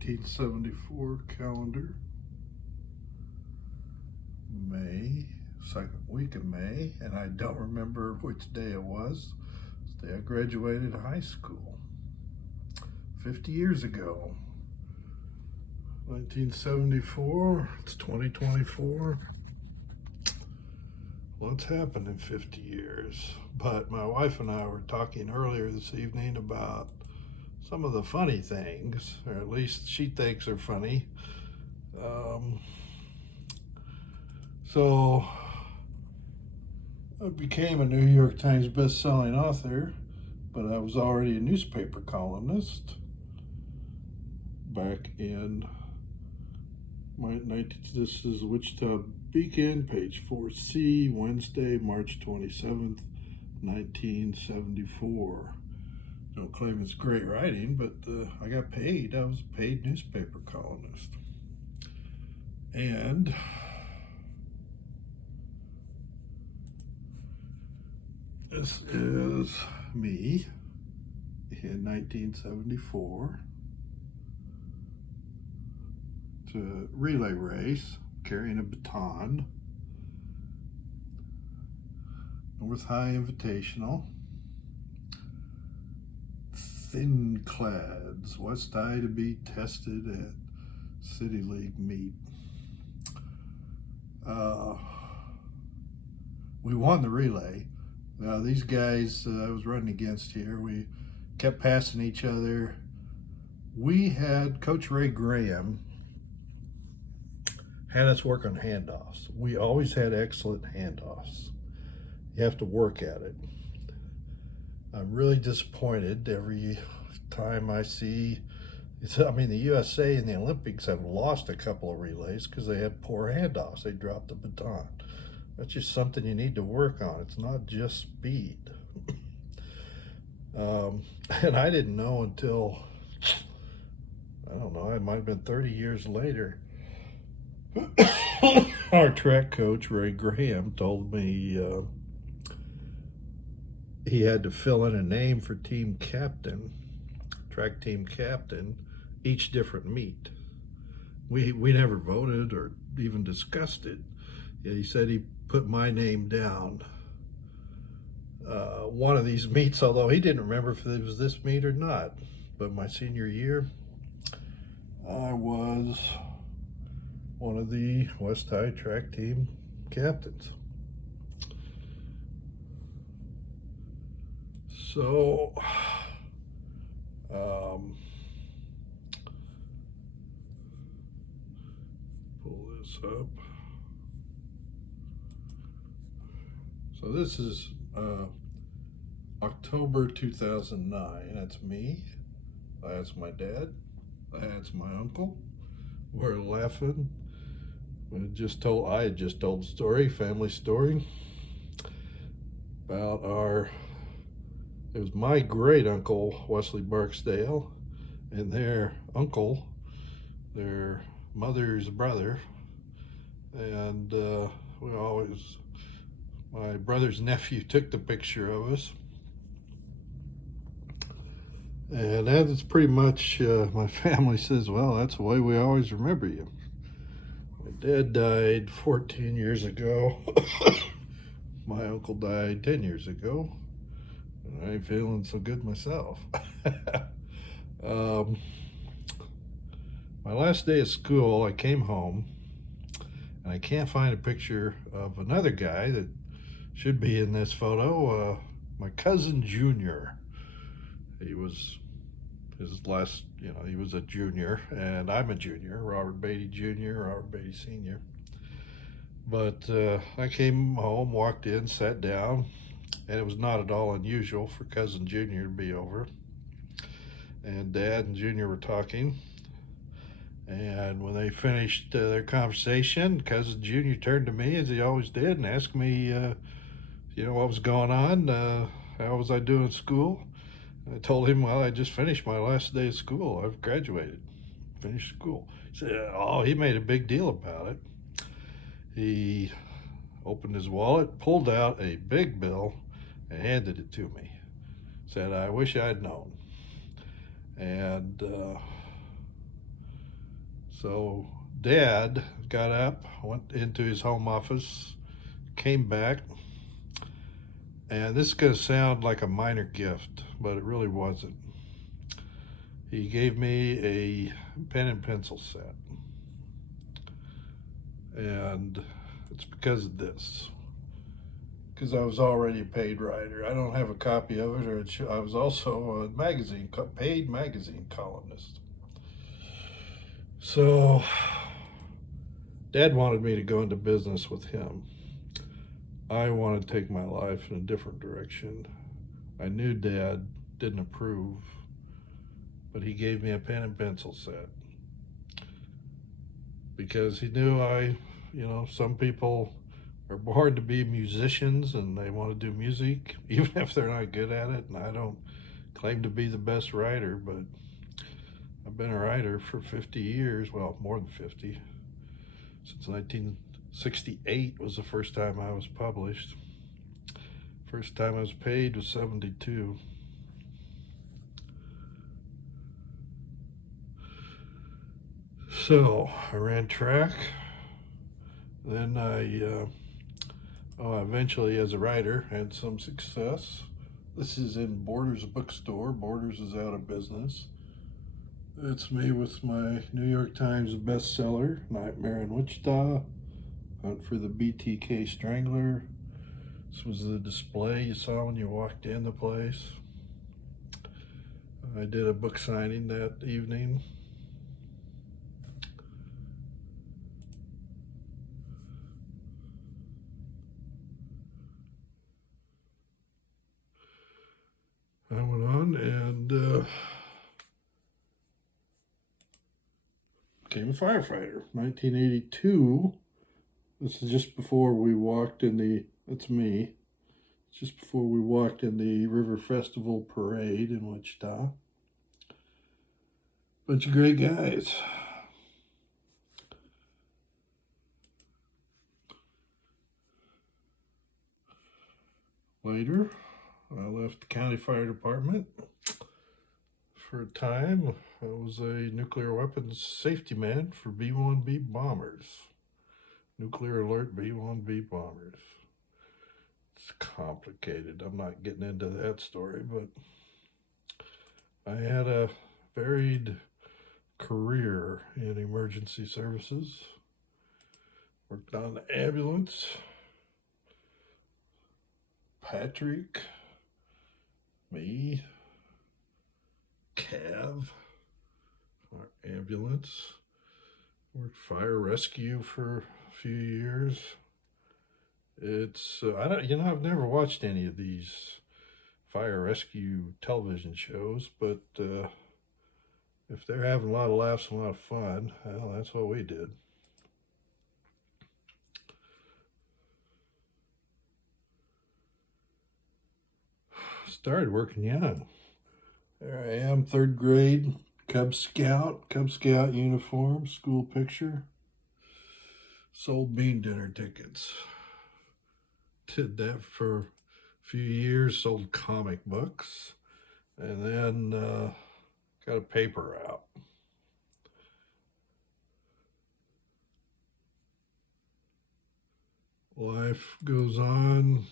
1974 calendar, May, second week of May, and I don't remember which day it was. It's the day I graduated high school, 50 years ago. 1974, it's 2024. What's happened in 50 years? But my wife and I were talking earlier this evening about some of the funny things, or at least she thinks are funny. So I became a New York Times best-selling author, but I was already a newspaper columnist back in this is Wichita Beacon, page 4C, Wednesday, March 27th, 1974. Don't claim it's great writing, but I got paid. I was a paid newspaper columnist. And this is me in 1974. It's a relay race, carrying a baton. North High Invitational. Thin clads, West High to be tested at City League meet. We won the relay. These guys I was running against here, we kept passing each other. We had Coach Ray Graham had us work on handoffs. We always had excellent handoffs. You have to work at it. I'm really disappointed every time I see, the USA and the Olympics have lost a couple of relays because they had poor handoffs. They dropped the baton. That's just something you need to work on. It's not just speed. And I didn't know until, I don't know, it might have been 30 years later. Our track coach, Ray Graham, told me he had to fill in a name for team captain, track team captain, each different meet. We never voted or even discussed it. He said he put my name down one of these meets, although he didn't remember if it was this meet or not. But my senior year, I was one of the West High track team captains. So, pull this up. So this is October 2009. That's me. That's my dad. That's my uncle. We're laughing. I had just told the story, family story, about it was my great uncle, Wesley Barksdale, and their uncle, their mother's brother. And my brother's nephew took the picture of us. And that is pretty much, my family says, well, that's the way we always remember you. My dad died 14 years ago. My uncle died 10 years ago. And I ain't feeling so good myself. My last day of school, I came home, and I can't find a picture of another guy that should be in this photo. My cousin Junior. He was he was a junior, and I'm a junior, Robert Beatty Jr., Robert Beatty Sr. But I came home, walked in, sat down, and it was not at all unusual for cousin Junior to be over. And Dad and Junior were talking, and when they finished their conversation, cousin Junior turned to me, as he always did, and asked me, what was going on, how was I doing in school? I told him, well, I just finished my last day of school. I've graduated, finished school. He said, oh, he made a big deal about it. He opened his wallet, pulled out a big bill, and handed it to me. Said, I wish I'd known. And So Dad got up, went into his home office, came back, and this is going to sound like a minor gift, but it really wasn't. He gave me a pen and pencil set, and it's because of this. Because I was already a paid writer. I don't have a copy of it, or I was also a paid magazine columnist. So, Dad wanted me to go into business with him. I wanted to take my life in a different direction. I knew Dad didn't approve, but he gave me a pen and pencil set because he knew some people are born to be musicians and they want to do music, even if they're not good at it. And I don't claim to be the best writer, but I've been a writer for 50 years, well, more than 50. Since 1968 was the first time I was published. First time I was paid was 72. So I ran track. Then I eventually, as a writer, had some success. This is in Borders bookstore. Borders is out of business. It's me with my New York Times bestseller, Nightmare in Wichita, Hunt for the BTK Strangler. This was the display you saw when you walked in the place. I did a book signing that evening. I went on and became a firefighter. 1982. This is just before we walked in the, that's me, just before we walked in the River Festival Parade in Wichita. Bunch of great guys. Later, I left the county fire department for a time. I was a nuclear weapons safety man for B-1B bombers. Nuclear alert B-1B bombers. It's complicated. I'm not getting into that story, but I had a varied career in emergency services. Worked on the ambulance. Patrick, me, Cav, our ambulance. Worked fire rescue for a few years. It's I've never watched any of these fire rescue television shows, but if they're having a lot of laughs and a lot of fun, well, that's what we did. Started working young. There I am, third grade, Cub Scout uniform, school picture. Sold bean dinner tickets. Did that for a few years, sold comic books, and then got a paper out. Life goes on.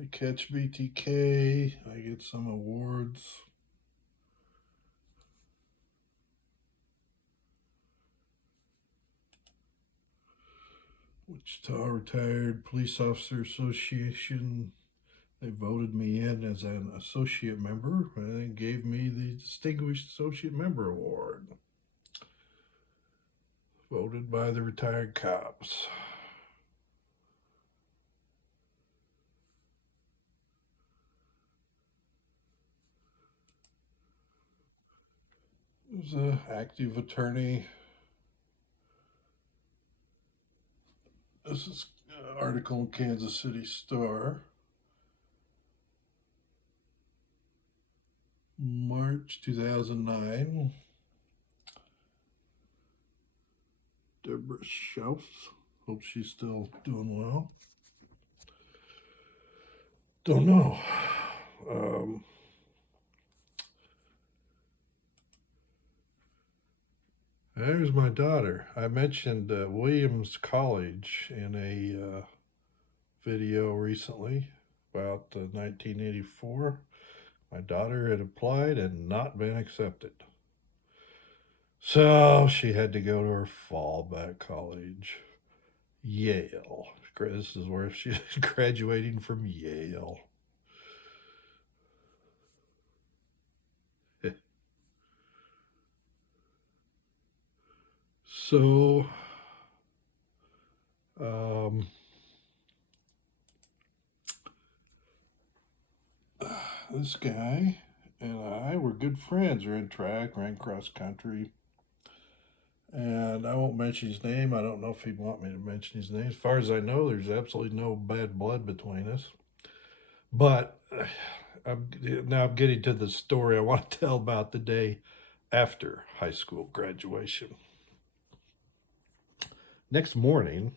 I catch BTK, I get some awards. Wichita Retired Police Officer Association, they voted me in as an associate member and gave me the Distinguished Associate Member Award. Voted by the retired cops. I was an active attorney. This is an article in Kansas City Star. March 2009. Deborah Schauf. Hope she's still doing well. Don't know. There's my daughter. I mentioned Williams College in a video recently about 1984. My daughter had applied and not been accepted. So she had to go to her fallback college, Yale. This is where she's graduating from Yale. So, um, this guy and I were good friends. Ran track, ran cross country. And I won't mention his name. I don't know if he'd want me to mention his name. As far as I know, there's absolutely no bad blood between us. But now I'm getting to the story I want to tell about the day after high school graduation. Next morning,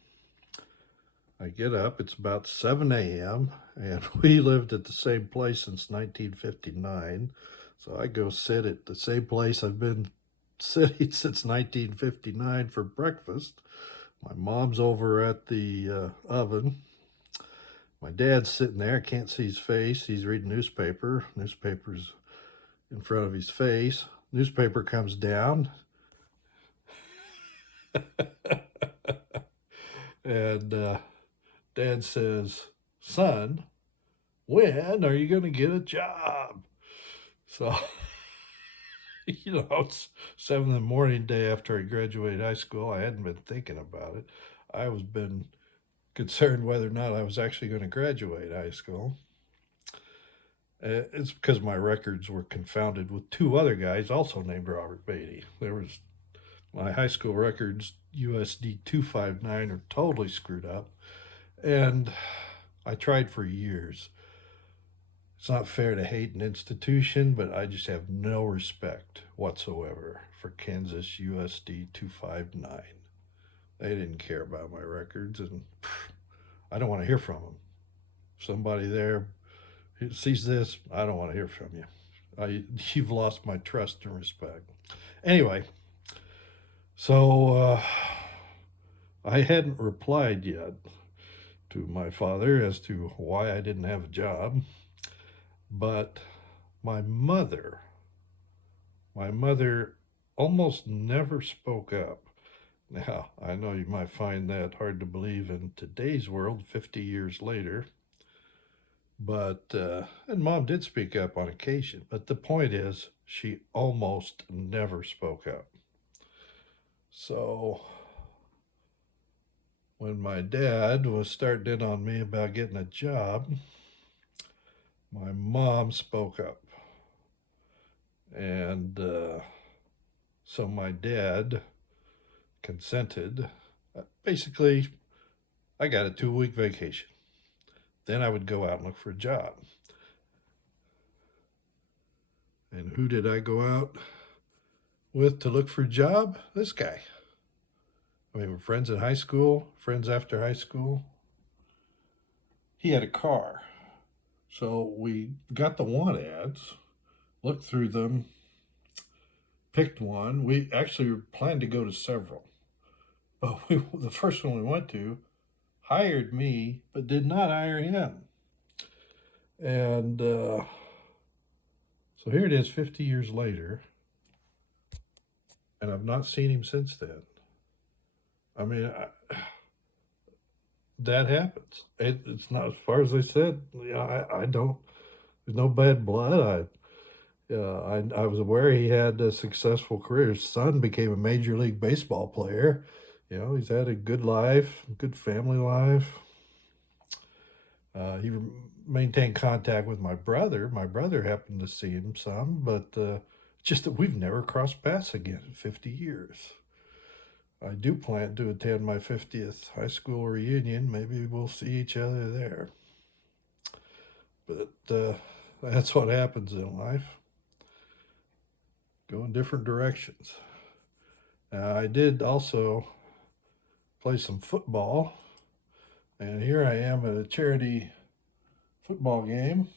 I get up. It's about 7 a.m. and we lived at the same place since 1959. So I go sit at the same place I've been sitting since 1959 for breakfast. My mom's over at the oven. My dad's sitting there. I can't see his face. He's reading newspaper. Newspaper's in front of his face. Newspaper comes down. And Dad says, "Son, when are you going to get a job?" So, it's 7 in the morning, day after I graduated high school. I hadn't been thinking about it. I was been concerned whether or not I was actually going to graduate high school. It's because my records were confounded with two other guys also named Robert Beatty. There was my high school records, USD 259, are totally screwed up. And I tried for years. It's not fair to hate an institution, but I just have no respect whatsoever for Kansas USD 259. They didn't care about my records, and I don't want to hear from them. Somebody there who sees this, I don't want to hear from you. You've lost my trust and respect. Anyway, so I hadn't replied yet to my father as to why I didn't have a job, but my mother almost never spoke up. Now, I know you might find that hard to believe in today's world, 50 years later. But, and Mom did speak up on occasion. But the point is, she almost never spoke up. So, when my dad was starting in on me about getting a job, my mom spoke up. And so my dad consented. Basically, I got a 2-week vacation. Then I would go out and look for a job. And who did I go out with to look for a job? This guy. I mean, we're friends in high school, friends after high school. He had a car. So we got the want ads, looked through them, picked one. We actually planned to go to several. But the first one we went to hired me, but did not hire him. And so here it is 50 years later, and I've not seen him since then. I mean, that happens. It's not, as far as I said, I don't, there's no bad blood. I was aware he had a successful career. His son became a Major League Baseball player. He's had a good life, good family life. He maintained contact with my brother. My brother happened to see him some, but just that we've never crossed paths again in 50 years. I do plan to attend my 50th high school reunion. Maybe we'll see each other there. But that's what happens in life. Go in different directions. I did also play some football. And here I am at a charity football game.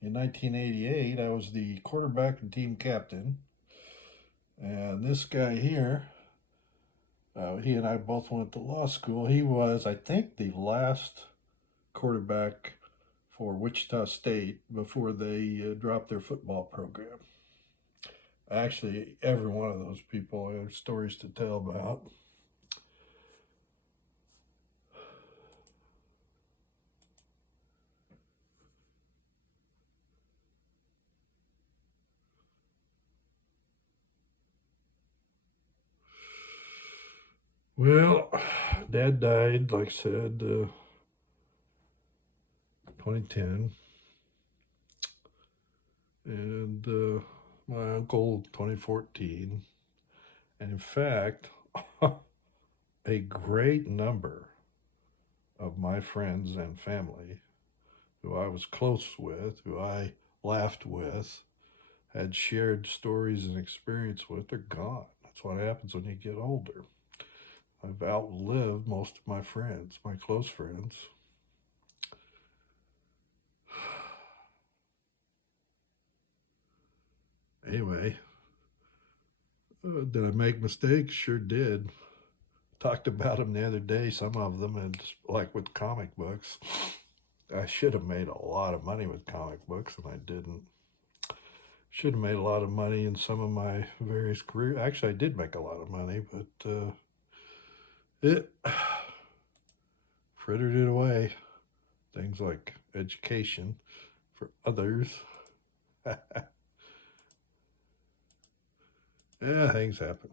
In 1988, I was the quarterback and team captain. And this guy here He and I both went to law school. He was, I think, the last quarterback for Wichita State before they dropped their football program. Actually, every one of those people have stories to tell about. Well, Dad died, like I said, 2010, and my uncle 2014, and in fact, a great number of my friends and family who I was close with, who I laughed with, had shared stories and experience with, are gone. That's what happens when you get older. I've outlived most of my friends, my close friends. Anyway, did I make mistakes? Sure did. Talked about them the other day, some of them, and like with comic books. I should have made a lot of money with comic books, and I didn't. Should have made a lot of money in some of my various careers. Actually, I did make a lot of money, but it frittered it away. Things like education for others. Yeah, things happen.